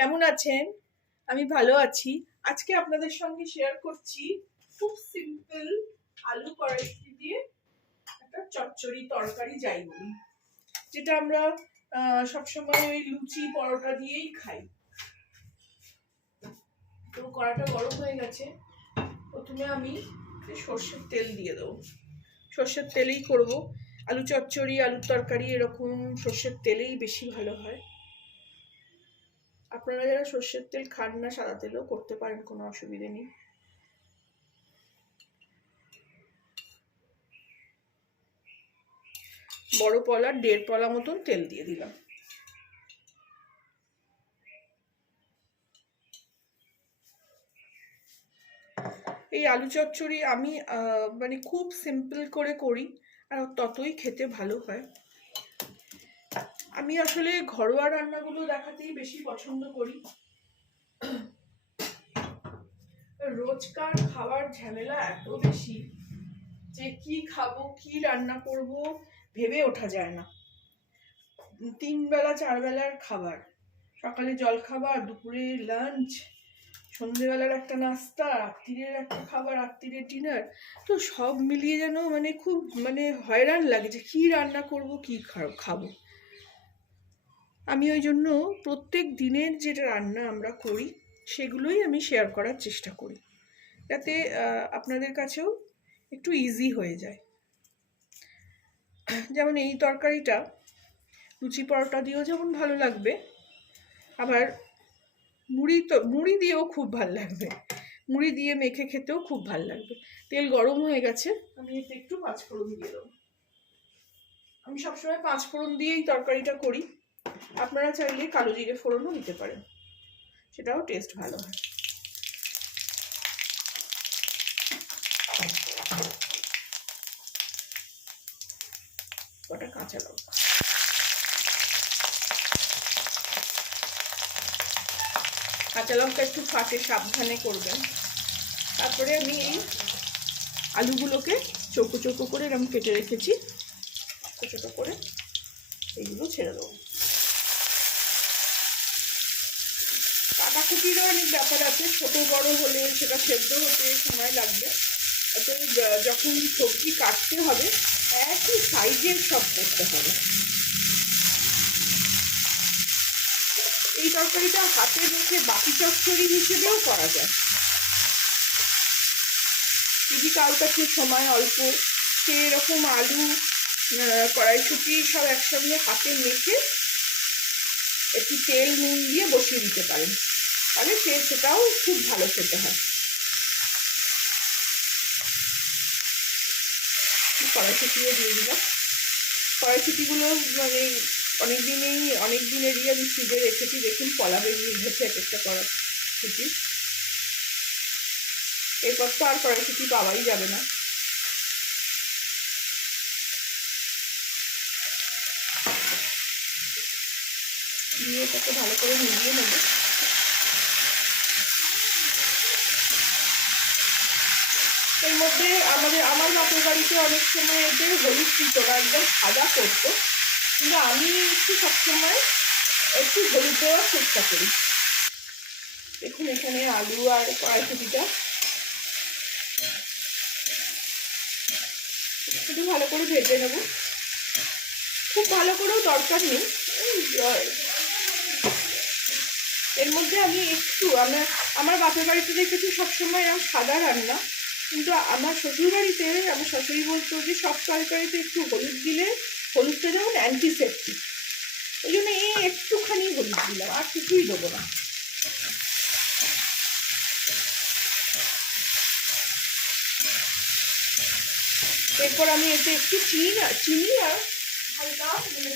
কেমন আছেন? আমি ভালো আছি। আজকে আপনাদের সঙ্গে শেয়ার করছি খুব সিম্পল আলু কড়াইশুঁটি দিয়ে একটা চচ্চড়ি তরকারি যাই বলি, যেটা আমরা সবসময় ওই লুচি পরোটা দিয়েই খাই। তো কড়াটা গরম হয়ে গেছে। প্রথমে আমি সর্ষের তেল দিয়ে দেবো। সর্ষের তেলেই করব। আলু চচ্চড়ি, আলুর তরকারি এরকম সর্ষের তেলেই বেশি ভালো হয়। আপনারা যারা সর্ষের তেল খান না, সাদা তেলও করতে পারেন, কোনো অসুবিধে নেই। বড় পলার 1.5 পলা মতন তেল দিয়ে দিলাম। এই আলু চচ্চড়ি আমি মানে খুব সিম্পল করে করি, আর ততই খেতে ভালো হয়। আমি আসলে ঘরোয়া রান্নাগুলো দেখাতেই বেশি পছন্দ করি। রোজকার খাওয়ার ঝামেলা এত বেশি যে কি খাবো, কি রান্না করব ভেবে ওঠা যায় না। 3 বেলা 4 বেলার খাবার, সকালে জল খাবার, দুপুরে লাঞ্চ, সন্ধ্যেবেলার একটা নাস্তা, রাত্রিরের একটা খাবার, রাত্রিরের ডিনার, তো সব মিলিয়ে যেন খুব হয়রান লাগে যে কি রান্না করব, কি খাবো। আমি ওই জন্য প্রত্যেক দিনের যে রান্না আমরা করি সেগুলোই আমি শেয়ার করার চেষ্টা করি, যাতে আপনাদের কাছেও একটু ইজি হয়ে যায়। যেমন এই তরকারিটা লুচি পরোটা দিয়েও যেমন ভালো লাগবে, আবার মুড়ি দিয়েও খুব ভালো লাগবে, মুড়ি দিয়ে মেখে খেতেও খুব ভালো লাগবে। তেল গরম হয়ে গেছে, আমি এতে একটু 5 ফোড়ন দিয়ে দেবো। আমি সবসময় 5 ফোড়ন দিয়েই তরকারিটা করি। আপনারা চাইলে কালো জিরে ফোড়নও দিতে পারেন, সেটাও টেস্ট ভালো হয়। কটা কাঁচা লঙ্কা, কাঁচা লঙ্কা একটু ফাটে, সাবধানে করবেন। তারপরে আমি এই আলুগুলোকে চৌকো চৌকো করে এরকম কেটে রেখেছি, ছোটো ছোটো করে এইগুলো ছেড়ে দেবো। কাটাকুটিরও অনেক ব্যাপার আছে, ছোট বড় হলে সেটা সেদ্ধ হতে সময় লাগবে। অতএব যখন সবজি কাটতে হবে একই সাইজের সব করতে হবে। এই তরকারিটা হাতে মেখে বাকি চচ্চড়ি হিসেবেও করা যায়। যদি কারোর কাছে সময় অল্প, সে এরকম আলু কড়াইশুঁটি সব একসঙ্গে হাতে মেখে একটু তেল নুন দিয়ে বসিয়ে দিতে পারেন, তাহলে সেটাও খুব ভালো খেতে হয়। কড়াইশুঁটিও দিয়ে দিলাম। কড়াইশুঁটিগুলো অনেক দিনেরই আমি ফ্রিজে রেখেছি। দেখুন কলা বেরিয়ে উঠেছে এক একটা কড়াইশুঁটি। এরপর তো আর কড়াইশুঁটি পাওয়াই যাবে না। দিয়ে এটাকে ভালো করে মিলিয়ে নেব। এর মধ্যে আমার বাপের বাড়িতে অনেক সময় এতে হলুদ দিত না, একদম সাদা করতো, কিন্তু আমি একটু সবসময় একটু হলুদ দেওয়ার চেষ্টা করি। দেখুন এখানে আলু আর কড়াইশুঁটিটা একটু ভালো করে ভেজে নেব। খুব ভালো করেও দরকার নেই। এর মধ্যে আমি একটু আমার বাপের বাড়িতে দেখেছি সবসময় সাদা রান্না, কিন্তু আমার শ্বশুর বাড়িতে আমার শাশুড়ি বলতো যে সব তরকারিতে একটু হলুদ দিলে হলুদটা যেমন অ্যান্টিসেপটিক, ওই জন্য একটুখানি হলুদ দিলাম, আর কিছুই দেবো না। এরপর আমি এতে একটু চিনি আর হালকা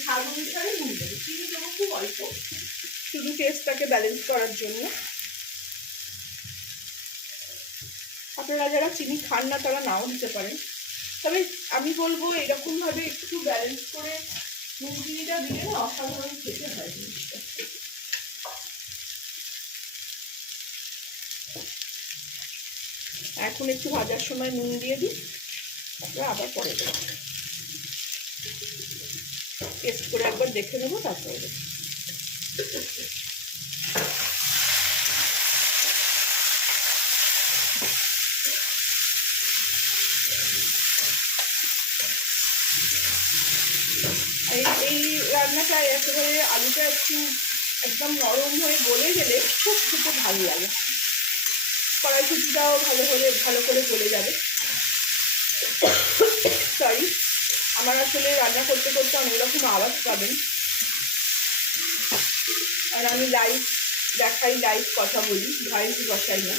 স্বাদ অনুসারে নুন দেবো। চিনি দেবো খুব অল্প, শুধু টেস্টটাকে ব্যালেন্স করার জন্য। আপনারা যারা চিনি খান না তারা নাও দিতে পারেন, তবে আমি বলবো এরকমভাবে একটু ব্যালেন্স করে নুন চিনিটা দিলে না অসাধারণ খেতে হয় জিনিসটা। এখন একটু ভাজার সময় নুন দিয়ে দিই, আবার পরে দেবো। টেস্ট করে একবার দেখে নেবো, তারপরে চাই একেবারে আলুটা একটু একদম নরম হয়ে গলে গেলে খুব খেতে ভালো লাগে, কড়াইশুঁটিটাও ভালো করে গলে যাবে। সরি, আমার আসলে রান্না করতে করতে অনেক রকম আওয়াজ পাবেন, আর আমি লাইভ দেখাই, লাইভ কথা বলি, ভয়েস বসাই না।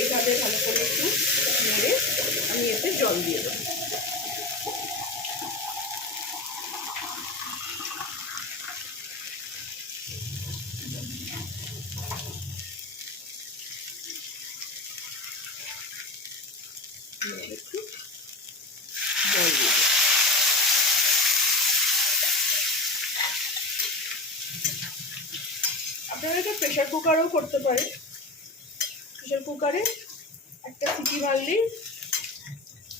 এইভাবে ভালো করে একটু নেড়ে আমি এতে জল দিয়ে দেবো। একটু জল দিয়ে দেবো। আপনারা এটা প্রেশার কুকারও করতে পারেন। প্রেশার কুকারে একটা সিটি মারলেই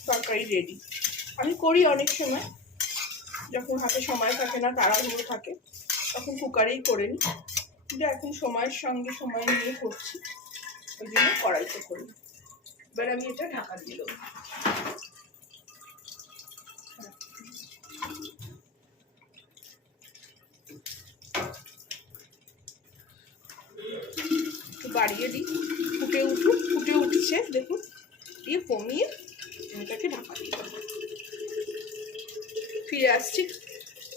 তরকারি রেডি। আমি করি অনেক সময়, যখন হাতে সময় থাকে না, তাড়াহুড়ো থাকে, তখন কুকারেই করে নিই, কিন্তু এখন সময়ের সঙ্গে সময় নিয়ে করছি, ওই জন্য কড়াইতে করি। এবার আমি এটা ঢাকা দিয়ে দেবো। একটু বাড়িয়ে দিই, ফুটে উঠছে দেখুন, দিয়ে কমিয়ে এটাকে ঢাকা দিয়ে দেবো। ফিরে আসছি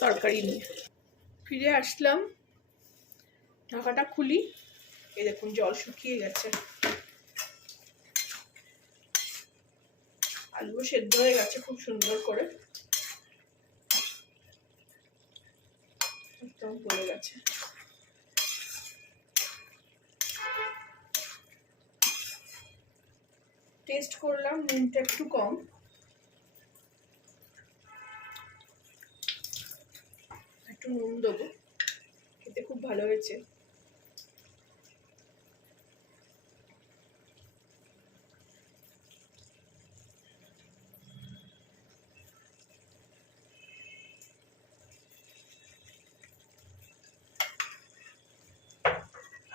তরকারি নিয়ে। ফিরে আসলাম, ঢাকাটা খুলি, এই দেখুন জল শুকিয়ে গেছে, আলুও সেদ্ধ হয়ে গেছে খুব সুন্দর করে, একদম গলে গেছে। টেস্ট করলাম, নুনটা একটু কম, একটু নুন দেবো, খেতে খুব ভালো হয়েছে।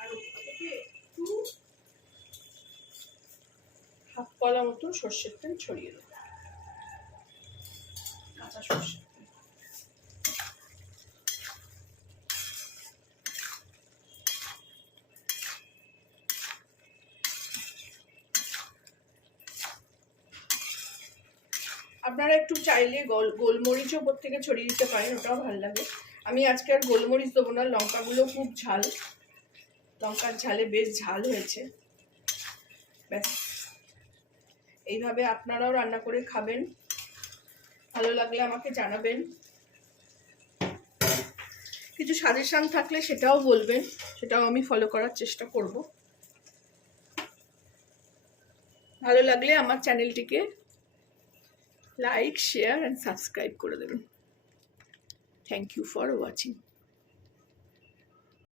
আর একটু হাফ কলা মতো সর্ষের তেল ছড়িয়ে দেবো, কাঁচা সর্ষের তেল। আপনারা একটু চাইলে গোলমরিচও ওপর থেকে ছড়িয়ে দিতে পারেন, ওটাও ভালো লাগে। আমি আজকে আর গোলমরিচ দেবো না, লঙ্কাগুলো খুব ঝাল, লঙ্কার ঝালে বেশ ঝাল হয়েছে। ব্যাস, এইভাবে আপনারাও রান্না করে খাবেন, ভালো লাগলে আমাকে জানাবেন। কিছু সাজেশন থাকলে সেটাও বলবেন, সেটাও আমি ফলো করার চেষ্টা করব। ভালো লাগলে আমার চ্যানেলটিকে লাইক, শেয়ার অ্যান্ড সাবস্ক্রাইব করে দেবেন। Thank you for watching.